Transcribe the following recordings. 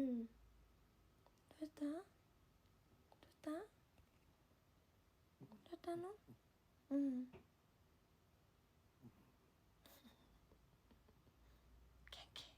うしたどうしたのうん。元気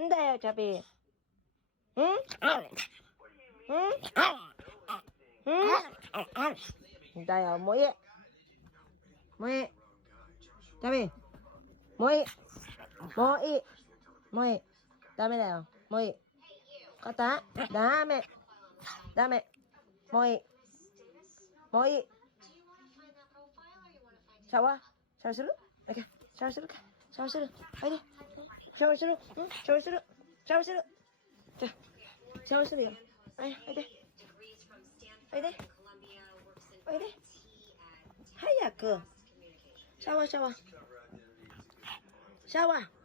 んだよ、チャピ。んだよ、もういい。もういい。チャピ。もういい。もういい。もういい。ダメだよ。もういい。肩ダメ。ダメ。もういい。もういい。シャワーシャワーする？オッケー。シャワーするか。シャワーする。おいで。シャワーする。シャワーする。シャワーする。じゃシャワーするよ。おいで。おいで。おいで。早く。シャワーシャワー。シャワー。